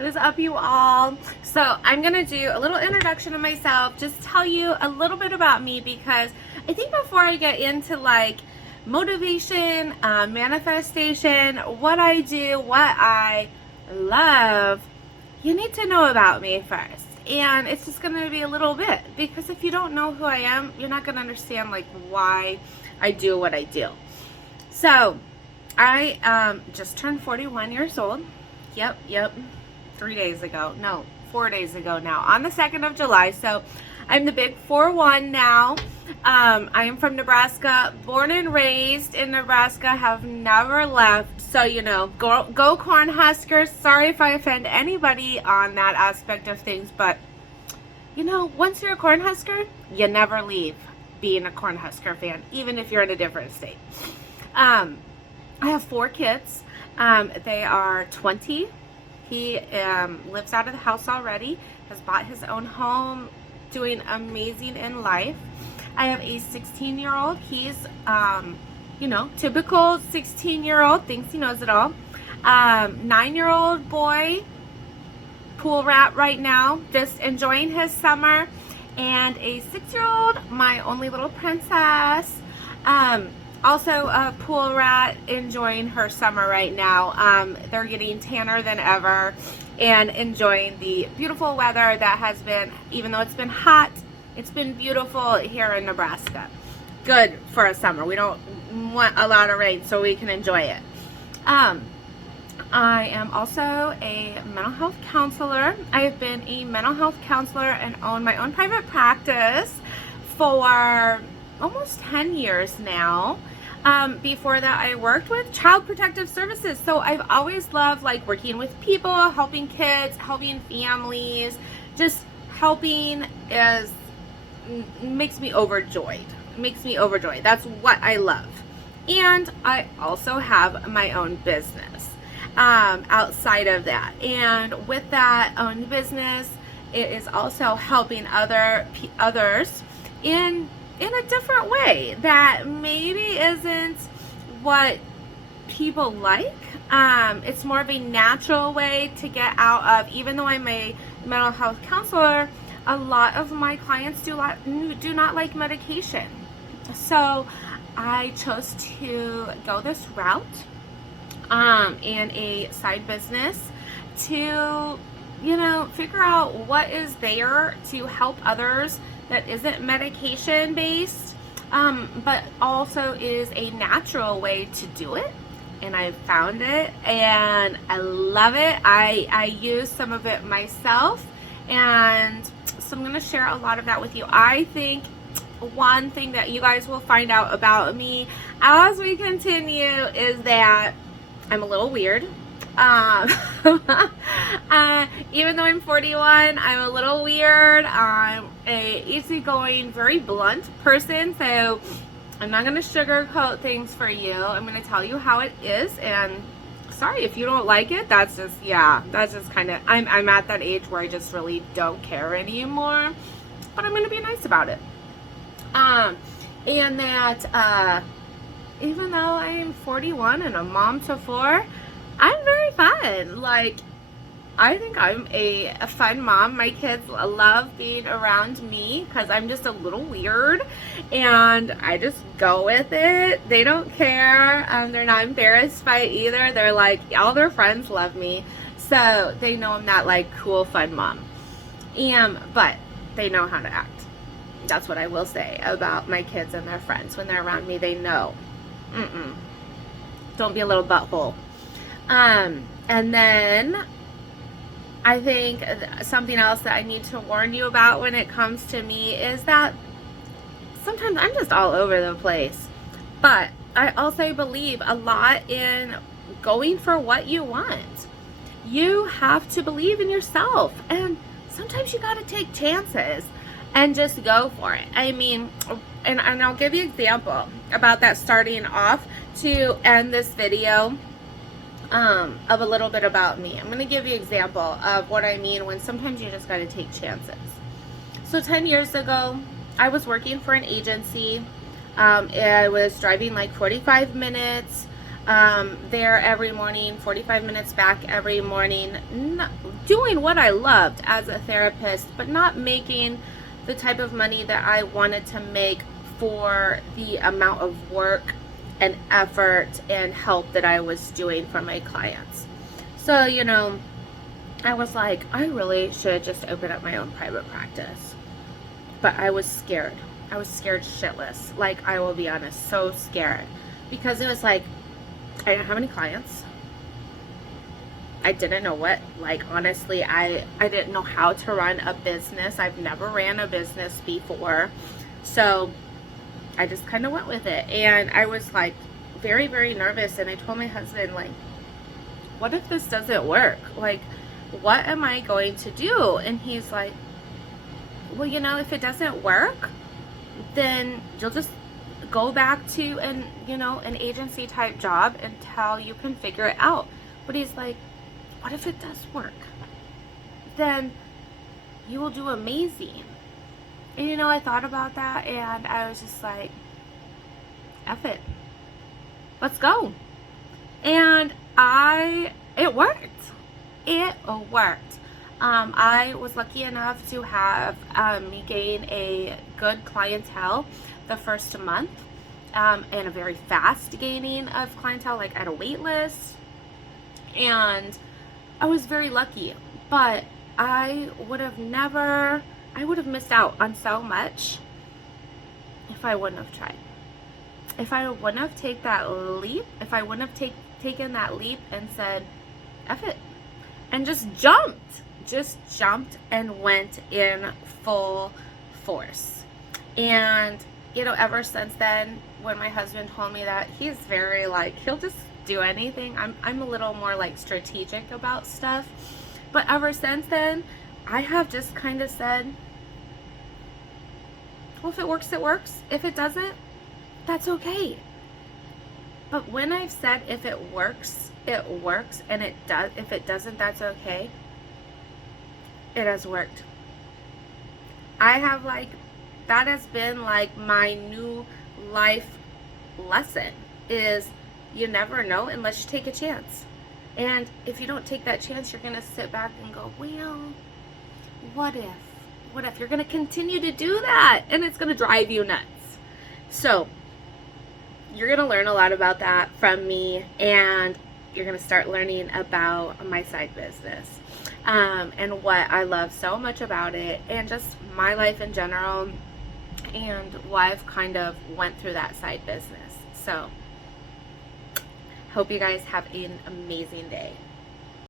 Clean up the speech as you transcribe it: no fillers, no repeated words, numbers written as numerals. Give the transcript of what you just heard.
What is up, you all? So I'm gonna do a little introduction of myself, just tell you a little bit about me, because I think before I get into like motivation, manifestation, what I do, what I love, you need to know about me first. And it's just gonna be a little bit, because if you don't know who I am, you're not gonna understand like why I do what I do. So I just turned 41 years old. Yep. 3 days ago. No, 4 days ago now. On the 2nd of July. So I'm the big 4-1 now. I am from Nebraska, born and raised in Nebraska, have never left. So, go Cornhuskers. Sorry if I offend anybody on that aspect of things, but once you're a Cornhusker, you never leave being a Cornhusker fan, even if you're in a different state. I have 4 kids. They are 20. He lives out of the house already, has bought his own home, doing amazing in life. I have a 16-year-old. He's, typical 16-year-old, thinks he knows it all. 9-year-old boy, pool rat right now, just enjoying his summer. And a 6-year-old, my only little princess. Also a pool rat, enjoying her summer right now. They're getting tanner than ever and enjoying the beautiful weather that has been, even though it's been hot, it's been beautiful here in Nebraska. Good for a summer. We don't want a lot of rain, so we can enjoy it. I am also a mental health counselor. I have been a mental health counselor and own my own private practice for almost 10 years now. Before that, I worked with Child Protective Services. So I've always loved like working with people, helping kids, helping families, just helping makes me overjoyed. That's what I love. And I also have my own business outside of that. And with that own business, it is also helping others in a different way that maybe isn't what people like. It's more of a natural way to get out of, even though I'm a mental health counselor, a lot of my clients do not like medication. So I chose to go this route in a side business to figure out what is there to help others that isn't medication based, but also is a natural way to do it. And I found it and I love it. I use some of it myself, and so I'm going to share a lot of that with you. I think one thing that you guys will find out about me as we continue is that I'm a little weird. Even though I'm 41, I'm a little weird. I'm a easygoing, very blunt person, so I'm not going to sugarcoat things for you. I'm going to tell you how it is, and sorry if you don't like it. That's just kind of, I'm at that age where I just really don't care anymore, but I'm going to be nice about it. And that, even though I'm 41 and a mom to 4, I'm very fun. Like, I think I'm a fun mom. My kids love being around me because I'm just a little weird and I just go with it. They don't care. They're not embarrassed by it either. They're like, all their friends love me. So they know I'm that like cool, fun mom. But they know how to act. That's what I will say about my kids and their friends. When they're around me, they know. Don't be a little butthole. And then I think something else that I need to warn you about when it comes to me is that sometimes I'm just all over the place. But I also believe a lot in going for what you want. You have to believe in yourself. And sometimes you got to take chances and just go for it. I mean, and I'll give you an example about that starting off to end this video. Of a little bit about me. I'm going to give you an example of what I mean when sometimes you just got to take chances. So 10 years ago, I was working for an agency. I was driving like 45 minutes there every morning, 45 minutes back every morning, doing what I loved as a therapist, but not making the type of money that I wanted to make for the amount of work and effort and help that I was doing for my clients. So, I was like, I really should just open up my own private practice. But I was scared. I was scared shitless. Like, I will be honest, so scared. Because it was like, I didn't have any clients. I didn't know what, like, honestly, I didn't know how to run a business. I've never ran a business before. So I just kind of went with it. And I was like very, very nervous. And I told my husband, like, what if this doesn't work? Like, what am I going to do? And he's like, well, if it doesn't work, then you'll just go back to an agency type job until you can figure it out. But he's like, what if it does work? Then you will do amazing. And I thought about that and I was just like, F it. Let's go. And it worked. It worked. I was lucky enough to have gain a good clientele the first month, and a very fast gaining of clientele, like at a wait list. And I was very lucky, but I would have missed out on so much if I wouldn't have tried. If I wouldn't have taken that leap, if I wouldn't have taken that leap and said, F it, and just jumped and went in full force. And ever since then, when my husband told me that, he's very like, he'll just do anything. I'm a little more like strategic about stuff. But ever since then, I have just kind of said, well, if it works, it works. If it doesn't, that's okay. But when I've said if it works, it works, and if it doesn't, that's okay, it has worked. That has been like my new life lesson, is you never know unless you take a chance. And if you don't take that chance, you're going to sit back and go, well, what if you're going to continue to do that? And it's going to drive you nuts. So you're going to learn a lot about that from me, and you're going to start learning about my side business, and what I love so much about it, and just my life in general, and why I've kind of went through that side business. So hope you guys have an amazing day.